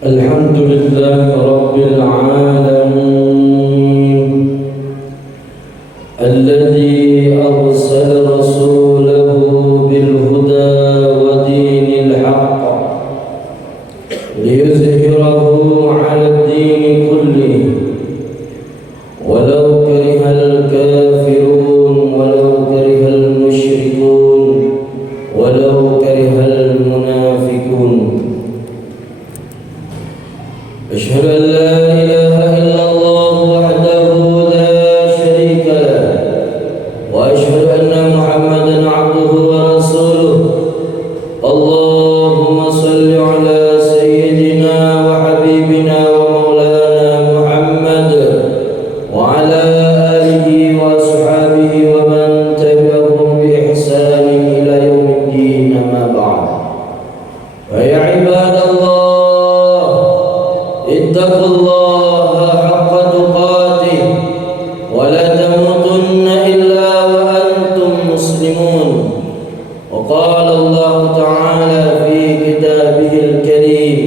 الحمد لله رب العالمين الذي أرسل رسوله بالهدى ودين الحق ليظهره على الدين كله ولو كره الكافرون ولو كره المشركون ولو كره المنافقون. أشهد أن لا إله إلا الله وحده لا شريك له وأشهد أن محمدا عبده ورسوله. اللهم صل على سيدنا وحبيبنا ومولانا محمد وعلى آله وأصحابه ومن تبعهم بإحسان إلى يوم الدين. أما بعد، فيا عباد الله اتقوا الله حق تقاته ولا تموتن إلا وأنتم مسلمون. وقال الله تعالى في كتابه الكريم: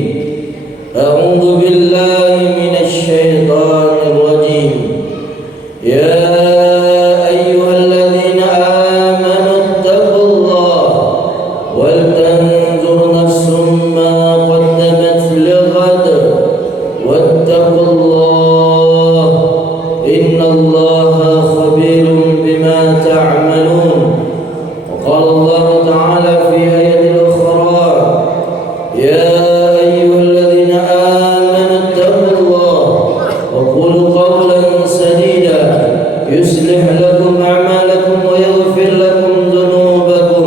أعوذ بالله من الشيطان الرجيم. يا أيها الذين آمنوا اتقوا الله ولتنظر نفس ما قدمت لغد واتقوا الله إن الله خبير بما تعملون. وقال الله تعالى في آية أخرى: يا أيها الذين آمنوا اتقوا الله وقولوا قولا سديدا يصلح لكم أعمالكم ويغفر لكم ذنوبكم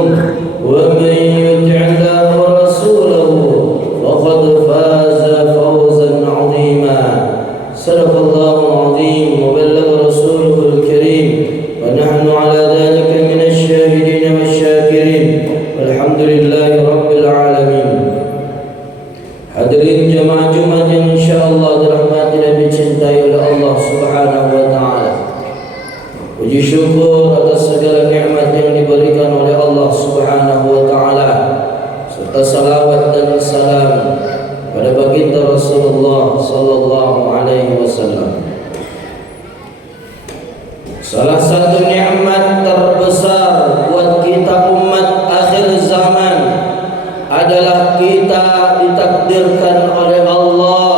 ومن يطع الله ورسوله فقد فاز فوزا عظيما. صدق الله العظيم وبلغ رسوله الكريم ونحن على ذلك من الشاهدين والشاكرين والحمد لله رب العالمين. Hadirin jemaah Jumat yang insyaallah dirahmati dan dicintai oleh Allah Subhanahu wa taala. Puji syukur atas segala nikmat yang diberikan oleh Allah Subhanahu wa taala, serta salawat dan salam pada baginda Rasulullah sallallahu alaihi wasallam. Salah satu nikmat terbesar buat kita umat akhir zaman adalah kita ditakdirkan oleh Allah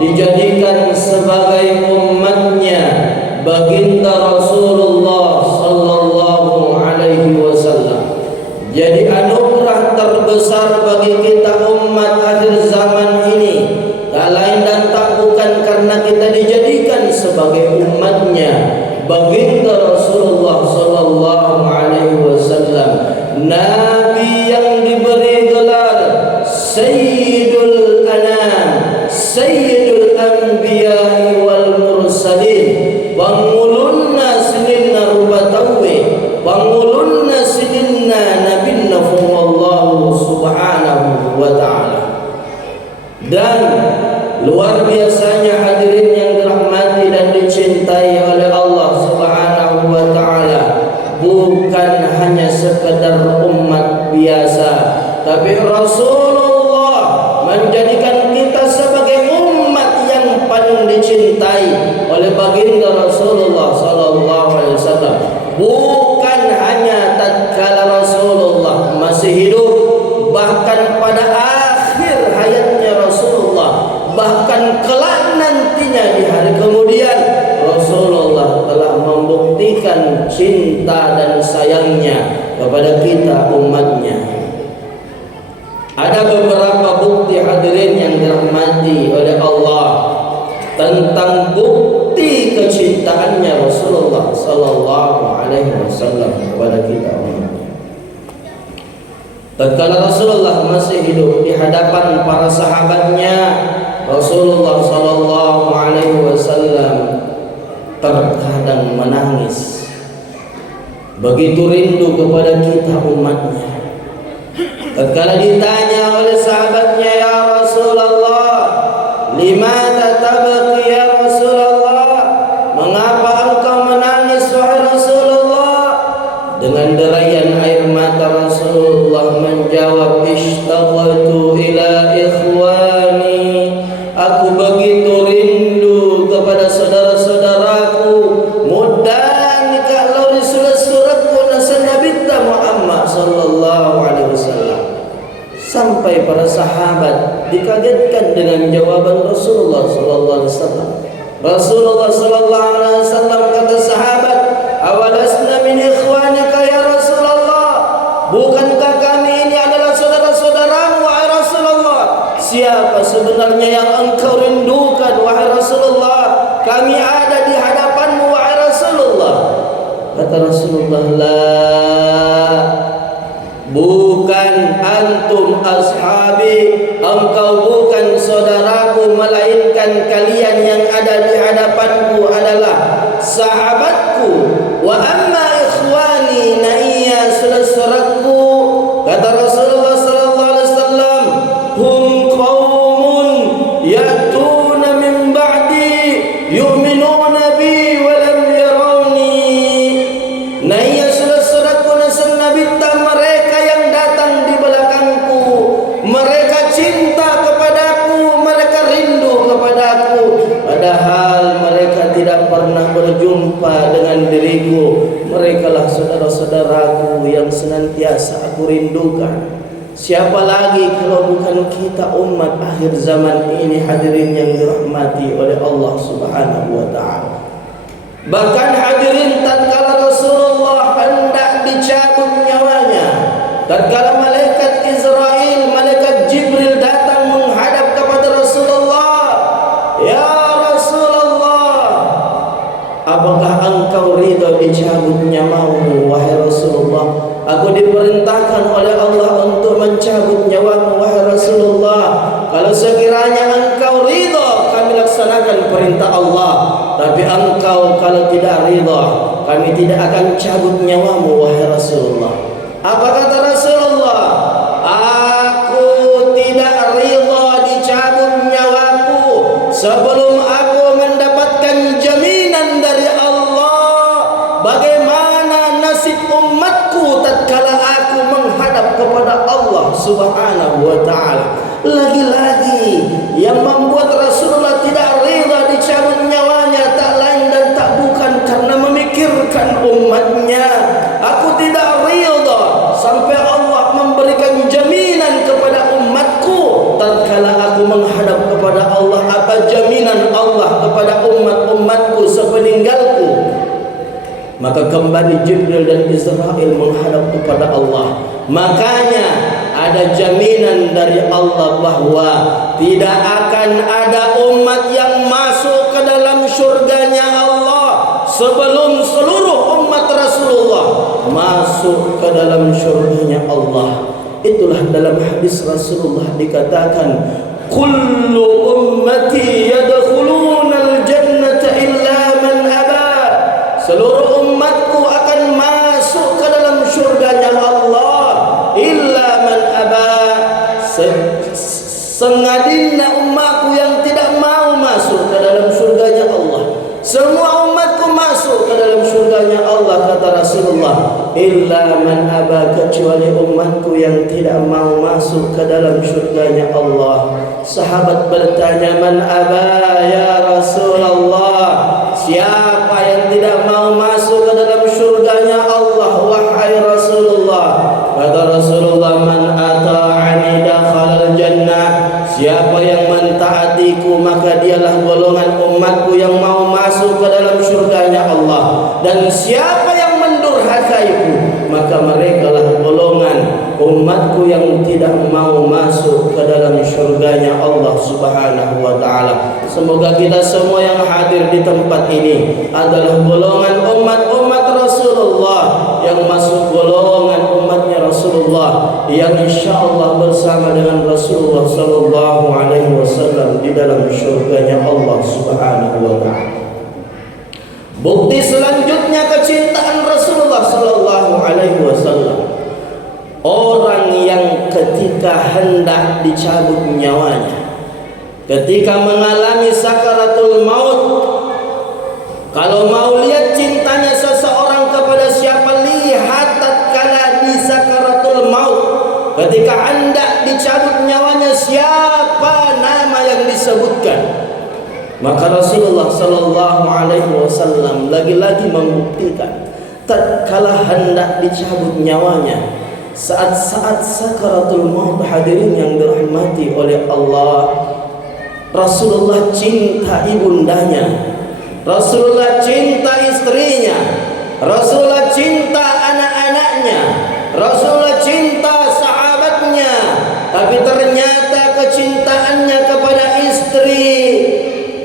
dijadikan sebagai umatnya baginda Rasulullah sallallahu alaihi wasallam. Jadi anugerah terbesar bagi kita umat akhir zaman ini tak lain dan tak bukan karena kita dijadikan sebagai umatnya baginda Rasulullah sallallahu alaihi wasallam, nabi yang diberi gelar Sayyidul Anam, Sayyidul Anbiya wal Mursalin, pangulunna sininna rubatawi, pangulunna sininna nabinna fumallahu subhanahu wa ta'ala. Dan luar biasanya hadirin yang dirahmati dan dicintai oleh Allah Subhanahu wa taala, bukan hanya sekedar umat biasa, tapi Rasulullah menjadikan kita sebagai umat yang paling dicintai oleh baginda Rasulullah sallallahu alaihi wasallam. Bukan hanya tatkala Rasulullah masih hidup, bahkan pada akhir hayatnya Rasulullah, bahkan kelak nantinya di hari kemudian, Rasulullah telah membuktikan cinta dan sayangnya kepada kita umatnya. Ada beberapa bukti hadirin yang dirahmati oleh Allah tentang bukti kecintaannya Rasulullah sallallahu alaihi wasallam kepada kita umatnya. Tatkala Rasulullah masih hidup, di hadapan para sahabatnya, Rasulullah sallallahu alaihi wasallam terkadang menangis, begitu rindu kepada kita umatnya. Tatkala ditanya oleh sahabatnya, ya Rasulullah, limadza tabki ya Rasulullah, mengapa engkau menangis wahai Rasulullah? Dengan derayan air mata Rasulullah menjawab, ishtaqatu ila ikhwani sampai para sahabat dikagetkan dengan jawaban Rasulullah sallallahu alaihi wasallam. Rasulullah sallallahu alaihi wasallam kata sahabat, "Awalasna min ikhwanika ya Rasulullah?" Bukankah kami ini adalah saudara-saudaramu wahai Rasulullah? Siapa sebenarnya yang engkau rindukan wahai Rasulullah? Kami ada di hadapanmu wahai Rasulullah. Kata Rasulullah, "La, bukan antum ashabi, engkau bukan saudaraku, melainkan kalian yang ada di hadapanku adalah sahabatku. Wa amma ikhwani, naiya saudaraku," kata Rasulullah sallallahu alaihi wasallam, "hum qaumun ya'tuna min ba'di yu'minuna bi wa lam yarawni." Naiya saudaraku nasan Nabi, mereka yang datang di belakangku, mereka cinta kepadaku, mereka rindu kepadaku, padahal mereka tidak pernah berjumpa dengan diriku. Mereka lah saudara-saudaraku yang senantiasa aku rindukan. Siapa lagi kalau bukan kita umat akhir zaman ini, hadirin yang dirahmati oleh Allah Subhanahu wa taala. Bahkan hadirin, tatkala Rasulullah hendak dicabut nyawanya, tatkala malaikat Israel, malaikat Jibril datang menghadap kepada Rasulullah, "Ya Rasulullah, apakah engkau ridha dicabut nyawamu wahai Rasulullah? Aku diperintahkan oleh Allah untuk mencabut nyawamu wahai Rasulullah. Kalau sekiranya engkau ridha, kami laksanakan perintah Allah. Tapi engkau kalau tidak ridha, kami tidak akan cabut nyawamu wahai Rasulullah." Apa kata Rasulullah? "Aku tidak ridha dicabut nyawaku sebelum aku mendapatkan jaminan dari Allah bagaimana nasib umatku tatkala aku menghadap kepada Allah Subhanahu wa taala." Lagi-lagi yang membuat Rasulullah tidak ridha dicabut nyawanya tak lain dan tak bukan karena memikirkan umatnya. Aku tidak ridha sampai Allah memberikan jaminan kepada umatku tatkala aku menghadap kepada Allah. Apa jaminan Allah kepada umat-umatku sepeninggalku? Maka kembali Jibril dan Israel menghadap kepada Allah. Makanya ada jaminan dari Allah bahwa tidak akan ada umat yang masuk ke dalam syurganya Allah sebelum seluruh umat Rasulullah masuk ke dalam syurganya Allah. Itulah dalam hadis Rasulullah dikatakan, "Kullu ummati yadkhuluna al-jannata illa man aba." Seluruh umatku akan masuk ke dalam syurganya Allah illa man aba. Sengadina umatku yang tidak mau masuk ke dalam syurganya Allah. Semua umatku masuk ke dalam syurganya Allah, kata Rasulullah, illa man aba, kecuali umatku yang tidak mau masuk ke dalam syurganya Allah. Sahabat bertanya, "Man aba ya Rasulullah?" Siapa yang tidak mau masuk ke dalam syurganya Allah wahai Rasulullah? Kata Rasulullah, "Man ata'ani dakhalal jannah." Siapa yang mentaatiku maka dialah golongan umatku yang mau masuk ke dalam syurganya Allah. Dan siapa yang mendurhakaiku maka merekalah golongan umatku yang tidak mau masuk ke dalam syurganya Allah Subhanahu wa ta'ala. Semoga kita semua yang hadir di tempat ini adalah golongan umat-umat Rasulullah, yang masuk golongan umatnya Rasulullah, yang insyaallah bersama dengan Rasulullah sallallahu alaihi wasallam di dalam syurganya Allah Subhanahu wa ta'ala. Bukti selanjutnya kecintaan Rasulullah sallallahu alaihi wasallam, orang yang ketika hendak dicabut nyawanya, ketika mengalami sakaratul maut, kalau mau lihat cintanya seseorang kepada siapa, lihat tatkala di sakaratul maut, ketika hendak dicabut nyawanya, siapa nama yang disebutkan. Maka Rasulullah sallallahu alaihi wasallam lagi-lagi membuktikan tatkala hendak dicabut nyawanya, saat-saat sakaratul maut hadirin yang dirahmati oleh Allah, Rasulullah cinta ibundanya, Rasulullah cinta istrinya, Rasulullah cinta anak-anaknya, Rasulullah cinta sahabatnya. Tapi ternyata kecintaannya kepada istri,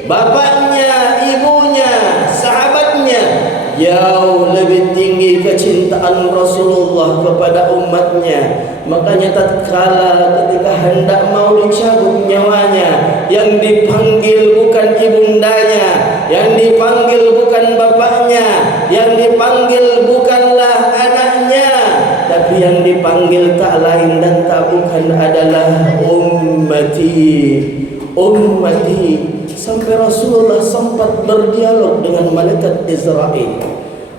bapaknya, ibunya, sahabatnya jauh lebih tinggi kecintaan Rasulullah kepada umatnya. Makanya tatkala ketika hendak mau dicabut nyawanya, yang dipanggil bukan ibundanya, yang dipanggil bukan bapaknya, yang dipanggil bukanlah anaknya, tapi yang dipanggil tak lain dan tak bukan adalah ummati, ummati. Sampai Rasulullah sempat berdialog dengan malaikat Israel.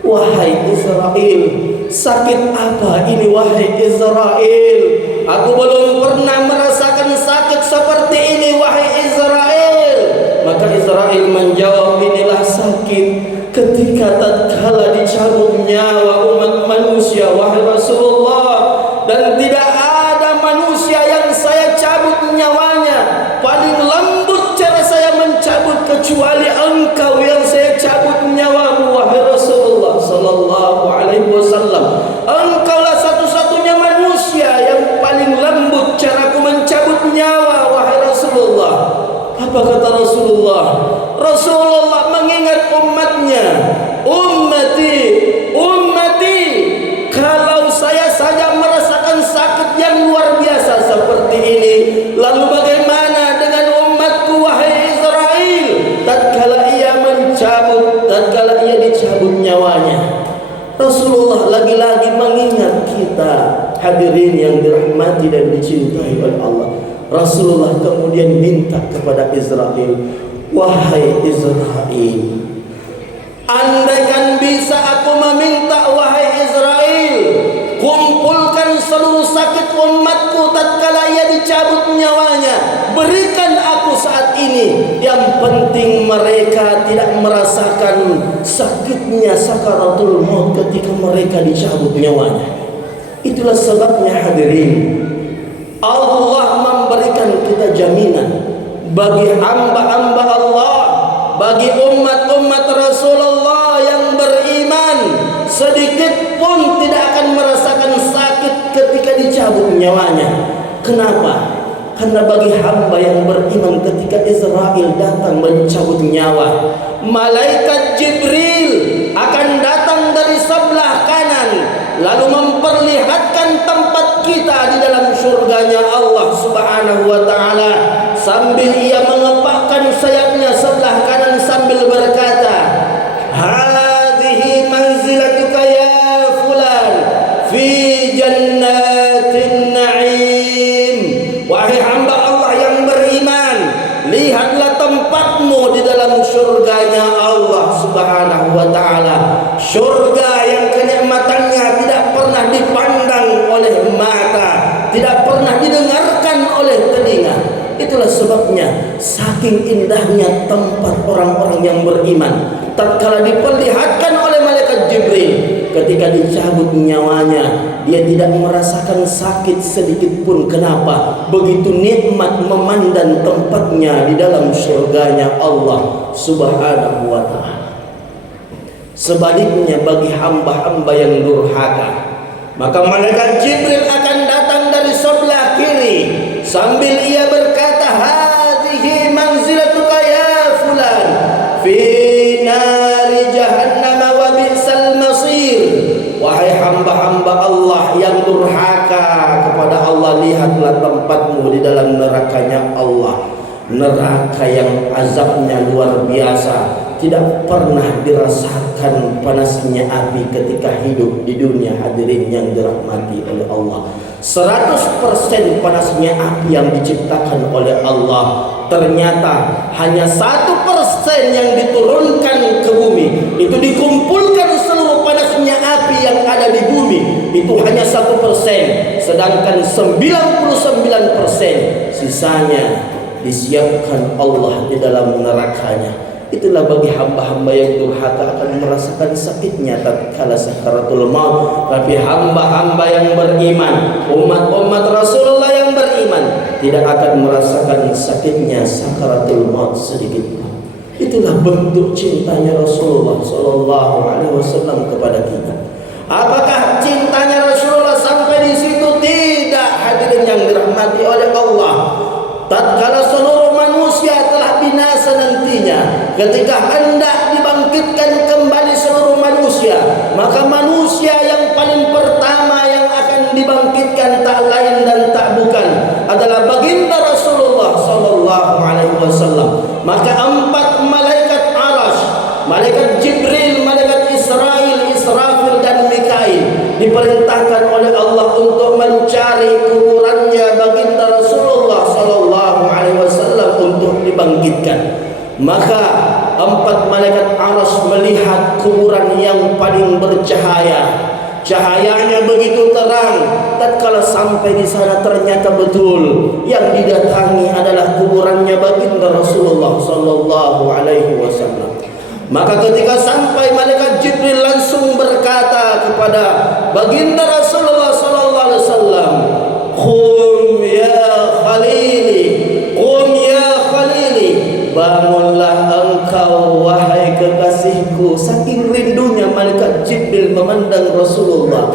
Wahai Israel, sakit apa ini wahai Israel? Aku belum pernah merasakan sakit seperti ini wahai Israel. Maka Israel menjawab, inilah sakit ketika tatkala dicabut nyawa umat manusia wahai Rasulullah, dan tidak ada manusia yang saya cabut nyawanya paling lembut cara saya mencabut kecuali engkau yang saya cabut nyawamu wahai Rasulullah sallallahu alaihi wasallam. Engkaulah satu-satunya manusia yang paling lembut caraku mencabut nyawa wahai Rasulullah. Apa kata Rasulullah? Rasulullah mengingat umatnya, ummati, ummati, kalau saya saja merasakan sakit yang luar biasa seperti ini, lalu bagaimana dengan umatku wahai Israel? Tatkala ia mencabut, tatkala ia dicabut nyawanya. Rasulullah lagi-lagi mengingat kita hadirin yang dirahmati dan dicintai oleh Allah. Rasulullah kemudian minta kepada Israel, wahai Israel, andaikan bisa aku meminta wahai Israel, kumpulkan seluruh sakit umatku tatkala ia dicabut nyawanya, berikan aku saat ini. Yang penting mereka tidak merasakan sakitnya sakaratul maut ketika mereka dicabut nyawanya. Itulah sebabnya hadirin, Allah memberikan kita jaminan bagi hamba-hamba Allah, bagi umat-umat Rasulullah yang beriman, sedikit pun tidak akan merasakan sakit ketika dicabut nyawanya. Kenapa? Karena bagi hamba yang beriman ketika Israel datang mencabut nyawa, malaikat Jibril akan datang dari sebelah kanan lalu memperlihatkan tempat kita di dalam surganya Allah Subhanahu wa taala, sambil ia mengepakkan sayapnya sebelah kanan sambil berkata, hadhihi manzilatuka ya fulan fi jannatin na'im. Wahai hamba Allah yang beriman, lihatlah tempatmu di dalam surganya Allah Subhanahu wa taala. Surga yang kenikmatannya tidak pernah dipandang oleh mata, tidak pernah didengarkan oleh telinga. Itulah sebabnya saking indahnya tempat orang-orang yang beriman. Tatkala diperlihatkan oleh malaikat Jibril, ketika dicabut nyawanya, dia tidak merasakan sakit sedikit pun. Kenapa? Begitu nikmat memandang tempatnya di dalam surganya Allah Subhanahu wa ta'ala. Sebaliknya bagi hamba-hamba yang durhaka, maka malaikat Jibril akan datang dari sebelah kiri sambil ia berkata, hadhihi manzilatuka ya fulan fi nari jahannam wa bi'sal masir. Wahai hamba-hamba Allah yang durhaka kepada Allah, lihatlah tempatmu di dalam nerakanya Allah, neraka yang azabnya luar biasa. Tidak pernah dirasakan panasnya api ketika hidup di dunia hadirin yang dirahmati oleh Allah. 100% panasnya api yang diciptakan oleh Allah, ternyata hanya 1% yang diturunkan ke bumi. Itu dikumpulkan seluruh panasnya api yang ada di bumi, itu hanya 1%. Sedangkan 99% sisanya disiapkan Allah di dalam nerakanya. Itulah bagi hamba-hamba yang durhaka akan merasakan sakitnya tatkala sakaratul maut. Tapi hamba-hamba yang beriman, umat-umat Rasulullah yang beriman, tidak akan merasakan sakitnya sakaratul maut sedikit pun. Itulah bentuk cintanya Rasulullah sallallahu alaihi wasallam kepada kita. Apakah cintanya Rasulullah sampai di situ? Tidak, hadirin yang dirahmati oleh Allah. Tatkala seluruh manusia telah binasa nantinya, ketika hendak dibangkitkan kembali seluruh manusia, maka manusia yang paling pertama yang akan dibangkitkan tak lain dan tak bukan adalah baginda Rasulullah sallallahu alaihi wasallam. Maka 4 malaikat Arasy, malaikat Jibril, malaikat Israil, Israfil dan Mikail diperintahkan oleh Allah untuk mencari kuburannya baginda Rasulullah sallallahu alaihi wasallam untuk dibangkitkan. Maka 4 malaikat Arasy melihat kuburan yang paling bercahaya. Cahayanya begitu terang. Tatkala sampai di sana ternyata betul yang didatangi adalah kuburannya baginda Rasulullah sallallahu alaihi wasallam. Maka ketika sampai, malaikat Jibril langsung berkata kepada baginda Rasulullah sallallahu alaihi wasallam, "Qum ya Khalili, qum ya Khalili." Bangunlah engkau wahai kekasihku. Saking rindunya malaikat Jibril memandang Rasulullah.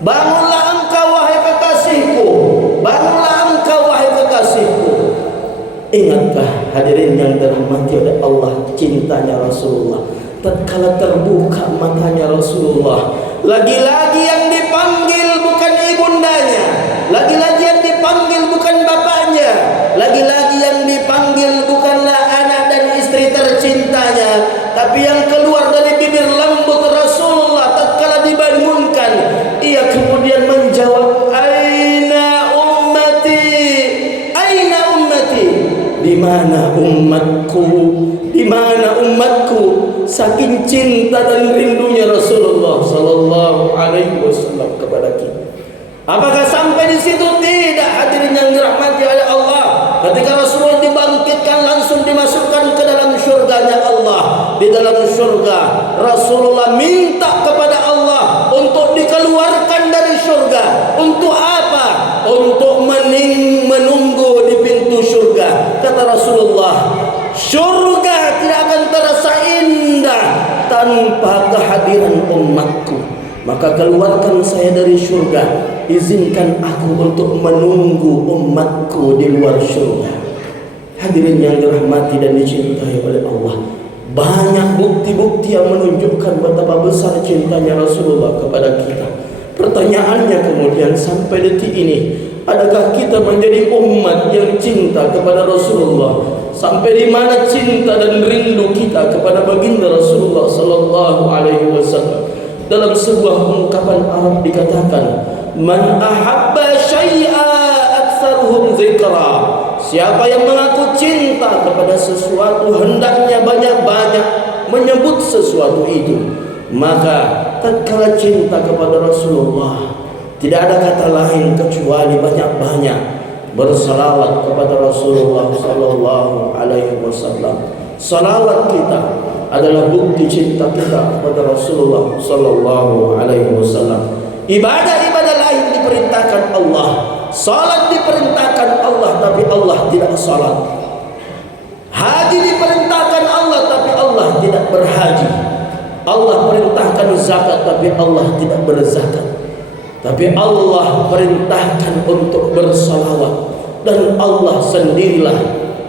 Bangunlah engkau wahai kekasihku, bangunlah engkau wahai kekasihku. Ingatkah hadirin yang dirahmati oleh Allah, cintanya Rasulullah tatkala terbuka matanya Rasulullah, lagi-lagi yang dipanggil bukan ibundanya, lagi-lagi yang dipanggil bukan bapaknya, lagi-lagi yang dipanggil bukanlah anak dan istri tercintanya, tapi yang keluar dari bibir lembut Rasulullah tatkala dibangunkan, ia kemudian menjawab, "Aina ummati, aina ummati." Di mana umatku? Di mana umatku? Saking cinta dan rindunya Rasulullah sallallahu alaihi wasallam kepada kita. Apakah sampai di situ? Tidak, hadirin yang dirahmati oleh Allah. Ketika Rasulullah dibangkitkan, langsung dimasukkan ke dalam syurganya Allah. Di dalam syurga, Rasulullah minta kepada Allah untuk dikeluarkan dari syurga. Untuk apa? Untuk menunggu di pintu syurga. Kata Rasulullah, syurga tidak akan terasa indah tanpa kehadiran umatku. Maka keluarkan saya dari syurga, izinkan aku untuk menunggu umatku di luar syurga. Hadirin yang dirahmati dan dicintai oleh Allah, banyak bukti-bukti yang menunjukkan betapa besar cintanya Rasulullah kepada kita. Pertanyaannya kemudian sampai detik ini, adakah kita menjadi umat yang cinta kepada Rasulullah? Sampai di mana cinta dan rindu kita kepada baginda Rasulullah sallallahu alaihi wasallam? Dalam sebuah ungkapan Arab dikatakan, "Man ahabba syai'a aktsaruhum dzikra." Siapa yang mengaku cinta kepada sesuatu, hendaknya banyak-banyak menyebut sesuatu itu. Maka tatkala cinta kepada Rasulullah, tidak ada kata lain kecuali banyak-banyak bersalawat kepada Rasulullah sallallahu alaihi wasallam. Salawat kita adalah bukti cinta kita kepada Rasulullah sallallahu alaihi wasallam. Ibadah-ibadah lain diperintahkan Allah, salat diperintahkan Allah tapi Allah tidak salat. Haji diperintahkan Allah tapi Allah tidak berhaji. Allah perintahkan zakat tapi Allah tidak berzakat. Tapi Allah perintahkan untuk bersalawat, dan Allah sendirilah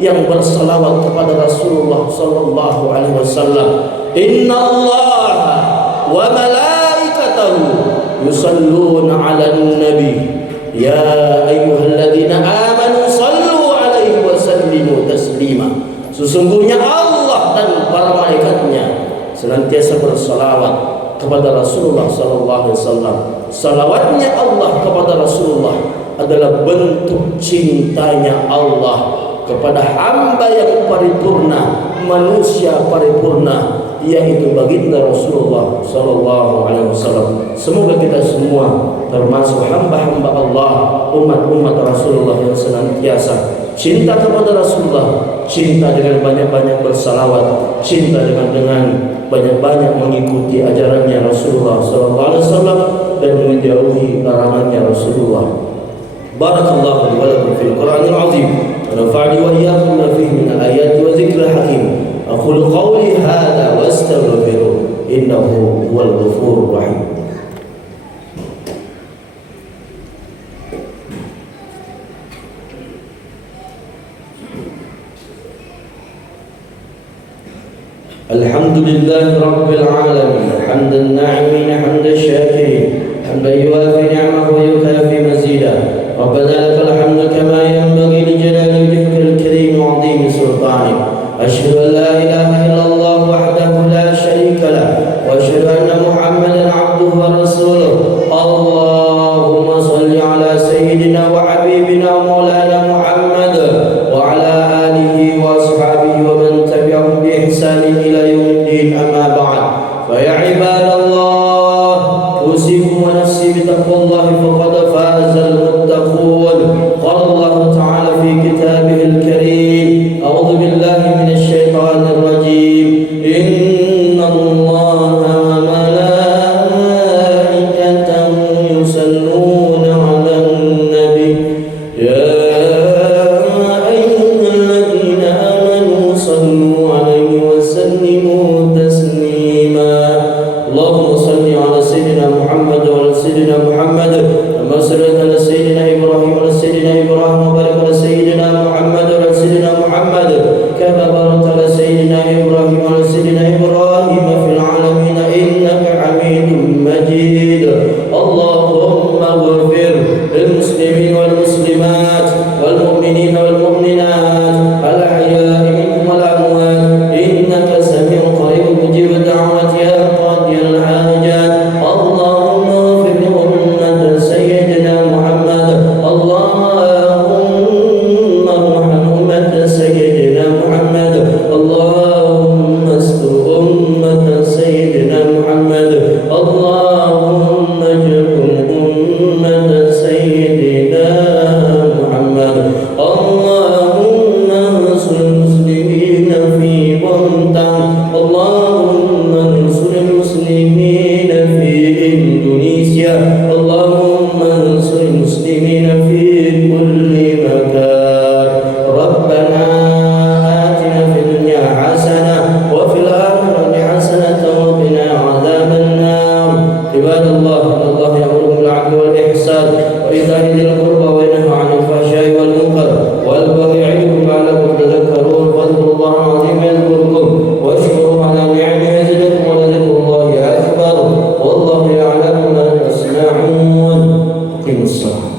yang bersalawat kepada Rasulullah sallallahu alaihi wasallam. Innallaha wa malaikatahu yusalluna 'alan nabi ya ayyuhalladzina amanu sallu 'alaihi wa sallimu taslima. Sesungguhnya Allah dan para malaikatnya senantiasa bersalawat kepada Rasulullah sallallahu alaihi wasallam. Salawatnya Allah kepada Rasulullah adalah bentuk cintanya Allah kepada hamba yang paripurna, manusia paripurna, yaitu baginda Rasulullah sallallahu alaihi wasallam. Semoga kita semua termasuk hamba-hamba Allah, umat-umat Rasulullah yang senantiasa cinta kepada Rasulullah, cinta dengan banyak-banyak bersalawat, cinta dengan banyak-banyak mengikuti ajarannya Rasulullah SAW dan menjauhi larangannya Rasulullah. Barakallahu li wa lakum fil Qur'anil azim wa nafa'ani wa iyyakum bima fihi min al-ayati wa dzikril hakim. Aqulu qawli hadza wa astaghfiruh innahu huwal ghafurur rahim. Alhamdulillahi Rabbil Alamin, hamdan na'imin, hamdan syakirin, hamdan yuwafi ni'amahu wa yukafi mazidah. Rabbana lakal hamdu kama yanbaghi li jalali wajhikal karim wa 'azimi sultanik. Asyhadu an la ilaha illallah wahdahu la syarika lah wa asyhadu anna Muhammadan 'abduhu wa rasuluh. Allahumma shalli ala sayyidina wa habibina maulana Muhammad wa ala alihi wa ashabihi wa man tabi'ahum bi ihsanin ila yaumiddin, amma ba'd. Fa ya ibadallah, usikum wa nafsi bi taqwallahi faqad fazal muttaqun. Qala Allah ta'ala fi kitabihil karim, a'udzu billahi minasy syaithanir rajim. Inna Allaha wa malaikatahu yusalluna 'alan nabi ya Allahumma salli ala sayyidina Muhammad wa ala sayyidina Muhammad kama sallaita ala sayyidina Ibrahim wa ala sayyidina Ibrahim wa barik ala sayyidina Muhammad wa ala sayyidina Muhammad kama barakta ala sayyidina Ibrahim wa ala sayyidina Ibrahim fil alamin innaka Hamidum Majid. Allahumma ighfir lil muslimin wal muslimat wal mu'minin wal mu'minat al ahya'i minhum wal amwat innaka sami'un qaribun mujib da'wat ya الحاجات. اللهم اغفر لأمة سيدنا محمد، اللهم ارحم أمة سيدنا محمد، اللهم استر أمة سيدنا محمد، اللهم اجعل أمة سيدنا محمد، اللهم انصر المسلمين في بنتان، اللهم انصر المسلمين في إندونيسيا، اللهم انصر المسلمين في كل مكان. ربنا آتنا في الدنيا حسنة وفي الآخرة حسنة وقنا عذاب النار. عباد الله، إن الله يأمركم بالعدل والإحسان وإيتاء ذي القربى وينهى عن الفحشاء والمنكر والبغي يعظكم لعلكم تذكرون. فاذكروا الله العظيم يذكركم واشكروا على نعمه يزدكم ولذكر الله أكبر والله يعلم ما تصنعون. قم الصلاة.